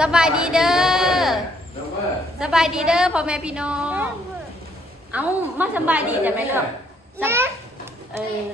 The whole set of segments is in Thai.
สบายดีเด้อสบายดีเด้อพ่อแม่พี่น้องเอามาสบายดีแต่ไม่เลือกเออ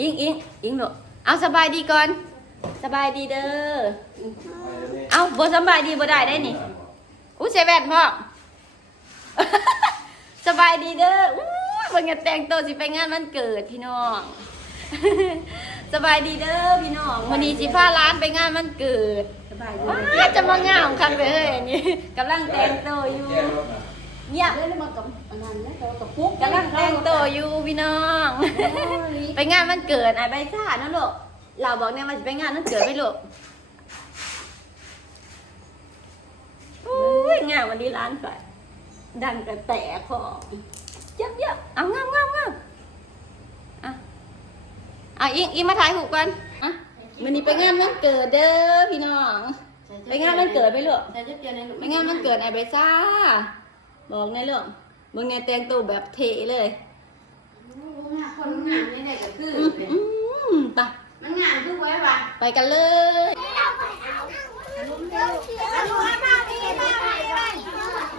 อิงลูกเอาสบายดีก่อนสบายดีเด้อเอาบ่สบายดีบ่ได้ได้นี่อู้ใส่แว่นพ่อ สบายดีเด้ออู้เบิ่งแต่งตัวสิไปงานวันเกิดพี่น้อง สบายดีเด้อพี่น้องวันนี้สิพาร้านไปงานวันเกิดสบายดีจะมางามคันไปเฮ้ยอันนี้กำลังแต่งตัวอยู่เงียบเลยมากับอันนั้นแล้วกับปุ๊กกำลังแต่งตัวอยู่พี่น้องไปงานวันเกิดไอ้ใบซ่านะลูกเราบอกเนี่ยมันจะไปงานวันเกิดไหมลูกอุ้ยงานวันนี้ร้านไฟดังกระแตกพอเยอะเอางามอ่ะอิงมาถ่ายหูกันอ่ะวันนี้ไปงานวันเกิดเด้อพี่น้องไปงานวันเกิดไปลูกไปงานวันเกิดไอ้ใบซ่าบอกในเรื่องมึงเนี่ยแต่งตัวแบบเท่เลยคนงานนี่ได้ก็คือไปมันงานคือไว้ป่ะไปกันเลย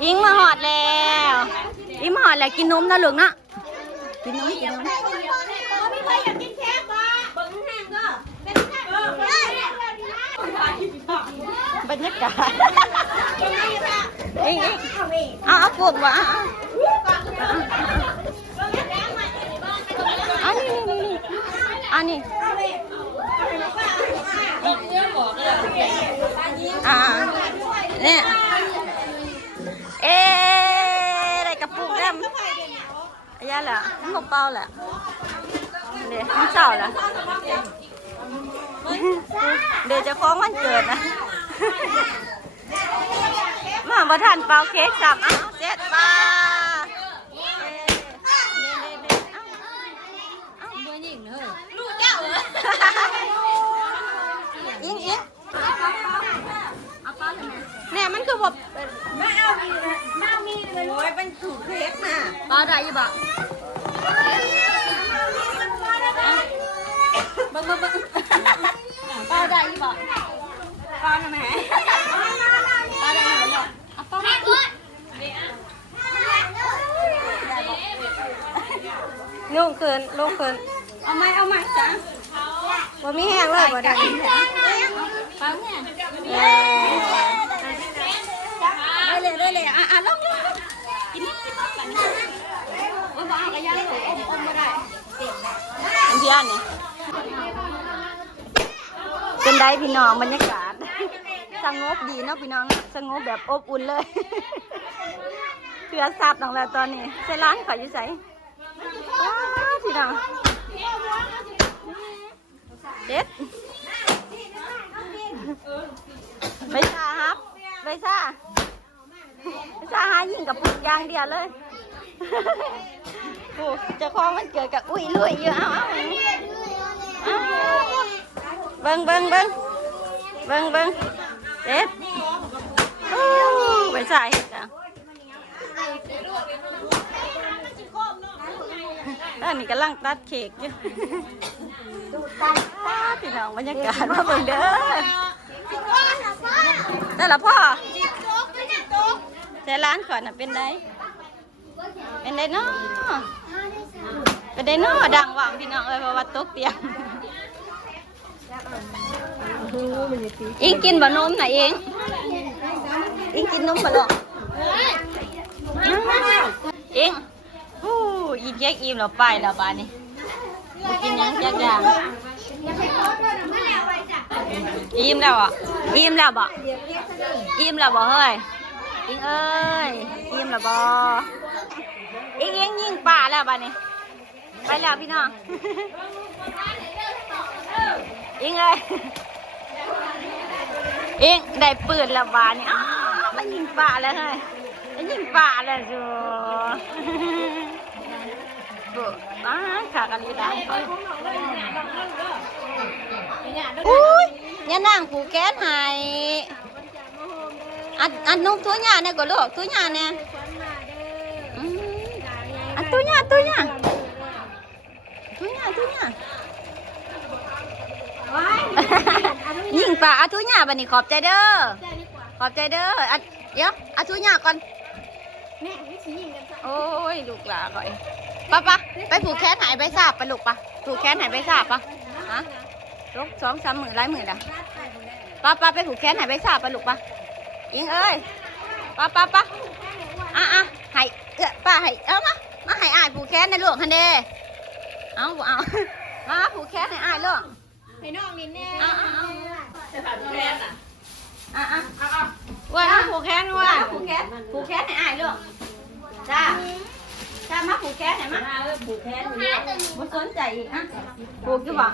อิงมาหอดแล้วอิงมาหอดแล้วกินนมนะลูกนะกินนมไม่เคยอยากกินเค้กป่ะเบิ้งแห้งก็เป็นแห้งบรรยากาศอิงเอากลุ่มวะอันนี้เนี่ยอะไรกระปุกแอมอะไรแหละมันกระเป๋าแหละเนี่ยมันเศร้าแหละเดี๋ยวจะคล้องวันเกิดนะมาประทานเป่าเค้กสับเจ็ดปลาอิงเนี่ยมันคือแบบไม่เอามีเลยโอ้ยเป็นถูกเค้กน่ะปลาได้ยี่บ่บึ้งปลาได้ยี่บ่ปลาแม่ปลาได้ยี่บ่ปลาลูกเขินเอาไหมจ้ะบ่มีแห้งเลยบ่ได้ปลาเนี่ยได้เลยลองกินกันโอ้ยบ้ากระยาเลยอมไม่ได้อันเดียวนี่เป็นได้พี่น้องบรรยากาศสงบดีเนาะพี่น้องสงบแบบอบอุ่นเลยเพื่อทราบน้องแล้วตอนนี้ใส่ร้านขออยู่ใส่พี่น้องเด็ดไปซ่าครับไปซ่าหายิงกับปุกยางเดียวเลยจะคล้องมันเกิดกับอุ้ยลุยอยู่เอาเบิ้งเด็ดไปใส่จ้ะอันนี้กำลังตัดเค้กอยู่พี่น้องบรรยากาศมาเบิ่งเด้อแต่ละพ่อแต่ร้านก่อนน่ะเป็นไดเนาะดังว่างพี่น้องเอ้ยเพราะว่าตกเตียงอิงกินบะนมน่ะอิงกินนมบะหรอกอิงอีแจ๊กอิ่มแล้วไปแล้วบ้านนี้กินยังแจ๊กอย่างอิ่มแล้วบ่เฮ้ยอิงเอ้ยอิ่มแล้วบ่อิงยิงป่าแล้วบ้านนี้ไปแล้วพี่น้องอิงเอ้ยอิงได้ปืนแล้วบ้านนี้มันยิงป่าแล้วเฮ้ยยิงป่าแล้วจูขากันดีได้อุ้ยย่านางผูแก๊สหายอันนุ่มตัวหยาเนี่ยก็ลูกตัวหยาเนี่ยอันตัวหยา ว้าย ยิงปลาอาทุญ่าบัดนี้ขอบใจเด้อ ใจดีกว่า ขอบใจเด้ออะเดี๋ยวอาทุญ่าก่อน แม่ไม่ชี้ยิงกันซะ โอ้ยลูกหลาก่อยปะไปผูกแขนหายใบสาบปะลูกปะผูกแขนหายใบสาบปะฮะลูก2-3 มื้อหลายมื้อละปะไปผูกแขนหายใบสาบปะลูกปะอิงเอ้ยปะอ่ะให้ป้าให้เอามาให้อ้ายผูกแขนนะลูกฮันเด้เอามาผูกแขนให้อ้ายลูก ให้น้องนินแน่ ว่าผูกแขนว่าผูกแขนให้อ้ายลูกจ้ามาผูกแขนให้มาผูกแขนไม่สนใจอีกอ่ะผูกกี่บ่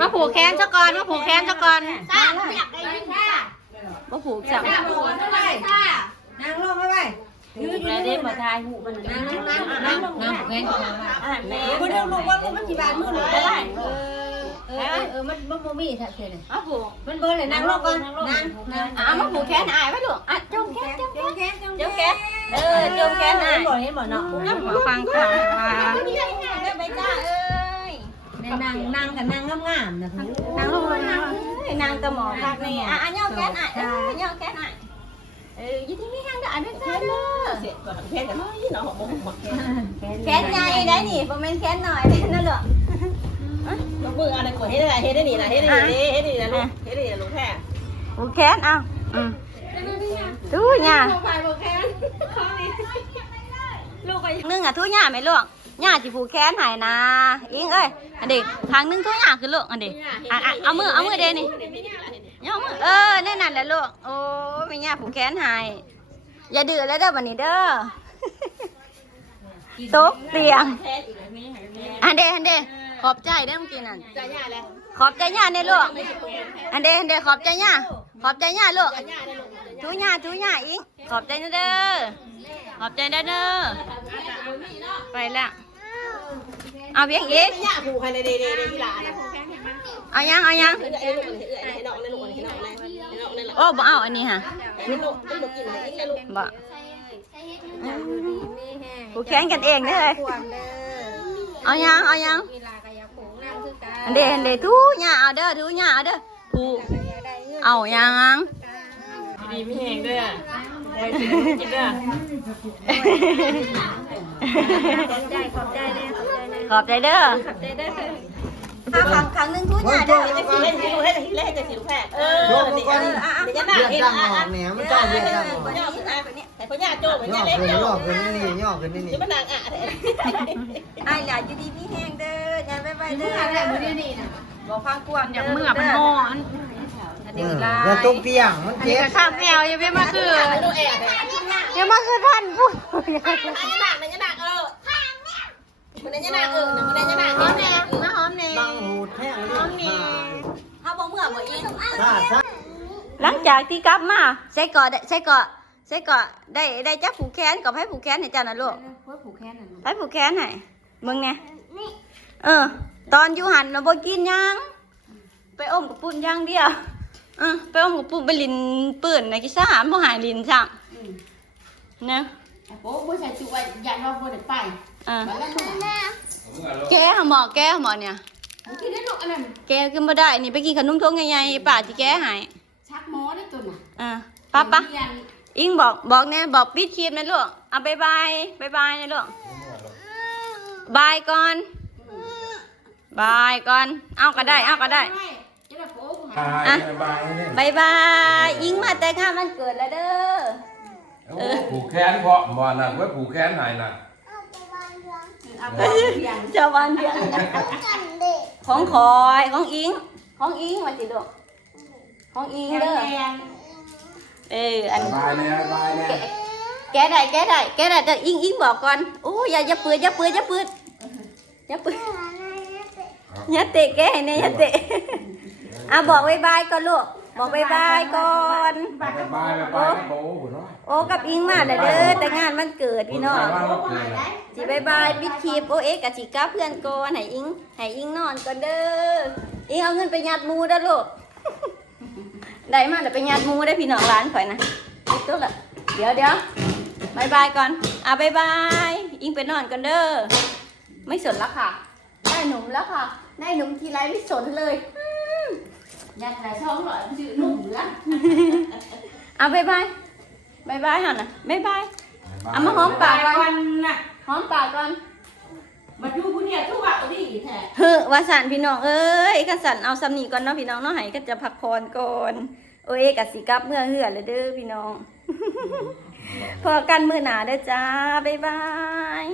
มาผูกแขนซะก่อนมาผูกแขนซะก่อน จ้าไม่อยากได้ยินค่ะ มาผูกจับ จ้าผูกเท่าไหร่ค่ะ นางลงไม่ไหว ยืดเลยได้มาทายหูมัน นางผูกแขนคนเดียวลงว่ามันกี่บาทมือหรือได้มันบ่มีถ้าเสร็จเลย มาผูก มันเบอร์เลยนางลงก่อนนาง มาผูกแขนอ้ายไว้ลูกอ่ะจงแขนจงแขนจงแขนจงแขนอ้าย บ่เห็นบ่เนาะ ฟังค่ะ ได้ไปจ้าเอ้ย นางกับนางงามๆนะทุก นางลงนางตะหมอพักนี่อ่ะย่อแขนอ้ายย่อแขนอ้ายยี่ที่นี่ห้างได้อ่านด้วยจ้าเด้อแขนใหญ่ได้นี่ประมาณแขนหน่อยนั่นเหรอ มืออะไรกดให้ได้เฮ็ดได้นี่นะเฮ็ดได้นี่เฮ็ดได้นี่นะลูกเฮ็ดได้นี่ลูกแพ้ ผูกแขนเอาทู่ย่า ไปบอกแค่ลูกไป นึงอ่ะทู่ย่าไหมลูกย่าจิผูกแขนหายนะอิงเอ้ยอันเด็กทางนึงทู่ย่าคือลูกอันเด็กเอามือเดนี่ย่อมือแน่นั่นแหละลูกโอ้ไม่ย่าผูกแขนหายอย่าดื้อแล้วเด้อวันนี้เด้อตกเตียงอันเดขอบใจได้เมื่อกี้นั่น จ่ายยาแล้ว ขอบใจย่าเนี่ยลูกอันเดขอบใจย่าลูกทูย่าอิงขอบใจนะเด้อขอบใจเด้อไปละเอาเบี้ยงอีก ยาผูกให้ในเดที่หลานนะ เอายัง ให้น้องให้น้องให้น้อง โอ้บ่เอาอันนี้ฮะ ให้ลูกให้ลูกกินให้อีกให้ลูก บ่ผูกแขนกันเองเด้อเอายัง เวลากายผงนั่งคือกัน อันเดทูย่าเอาเด้อผูกเอายัง ดีไม่แห้งด้วยอ่ะไว้กินด้วย ขอบใจเลย ขอบใจเด้อครั้งนึงทูย่าเด้อ จะสิเล่นสิลูกให้เล่นจะสิลูกแพ้เดี๋ยวน่าเห็นมันจ่อเบียดกันย่อขึ้นแต่พ่อย่าโจ้เหมือนย่าเล็กย่อขึ้นนี่ย่อขึ้นนี่จะมาดังอ่ะ ไอ้หลานอยู่ดีมีแห้งเด้ออย่าไปเด้อ อะไรมือนี่นะ บอกฟังกวางอย่างเมื่อมันงอนเดี๋ยวลา อย่าตุ้มเปียงมัน อัน เจ็ นี้ บ ก็ข้ามแมวยังไม่มาคือ ดูแอบ ยังมาคือท่านพูด มันจะหนักมันจะหนักมันจะหนักมันจะหนัก หอมแน่มาหอมแน่ บังหูแท่งเลย ถ้าบอกเมื่อบอกอีก ถ้า หลังจากที่กลับมาใส่เกาะได้จับผูกแขนกับให้ผูกแขนให้เจ้านะลูก ผูกแขนน่ะ ให้ผูกแขนให้มึงเนี่ยตอนอยู่หันเราบ่กินยังไปอมกับปุ่นยังเดียวไปอมกับปุ่นไปลินปืนในกิซ่าบ่หายลินจังเนาะ โอ้บ่ใช่จุไว้ยันว่าบ่ได้ไปแล้วมึง แกหมอเนี่ย กินได้ลูกอันนั้น แกขึ้นมาได้นี่ไปกินขนมทงใหญ่ๆป้าที่แกให้ ชักหมอได้ตัวน่ะ ป้าอิงบอกเนี่ยบอกปิดคลิปนะลูกเอาบายบายนะลูกบายก่อนเอาก็ได้ จะได้โป๊กูหา อ่ะ บาย บายอิงมาแต่งงานมันเกิดแล้วเด้อ ผูกแขนเพราะบ่นั่นไว้ผูกแขนหายน่ะ เจ้าวันเดียวของคอยของอิงมาสิลูกของอิงเด้ออัน บายเนี่ยบายเนี่ย แกได้แต่อิงบอกก่อนโอ้อย่าปืดอย่าเตะแกให้เนี่ยอย่าเตะบอกบายบายก่อนลูกบอกบายบายก่อน บายโบ้หัวน้อย โอ้กับอิงมาแล้วเด้อแต่งานมันเกิดพี่น้อง ว่าเราเกิด สิบายบายปิดคลิปโอเอ็กกับสิก้าเพื่อนก่อนให้อิงนอนก่อนเด้ออิงเอาเงินไปยัดมูเด้อลูก ได้มาเดี๋ยวไปยัดมูได้พี่น้องร้านข่อยนะตุ๊กละเดี๋ยวบายบายก่อนบายบายอิงไปนอนก่อนเด้อไม่สนแล้วค่ะได้หนุ่มแล้วค่ะได้หนุ่มทีไรไม่สนเลย ยัดละช่องหล่อชื่อนุ่มละ เอาบายบายบายบายหันน่ะบายบายเอามาหอมปากก่อน น่ะ หอมปากก่อน มาดูผู้เนี่ยทุกว่าดีแท้ เฮ้อว่าสันพี่น้องเอ้ยกันสันเอาซ้ำนี่ก่อนเนาะพี่น้องเนาะให้ก็จะพักผ่อนก่อนโอ้ยกะสิกลับเมื่อเหือเลยเด้อพี่น้อง พอกันมื้อหน้าเด้อจ้าบ๊ายบาย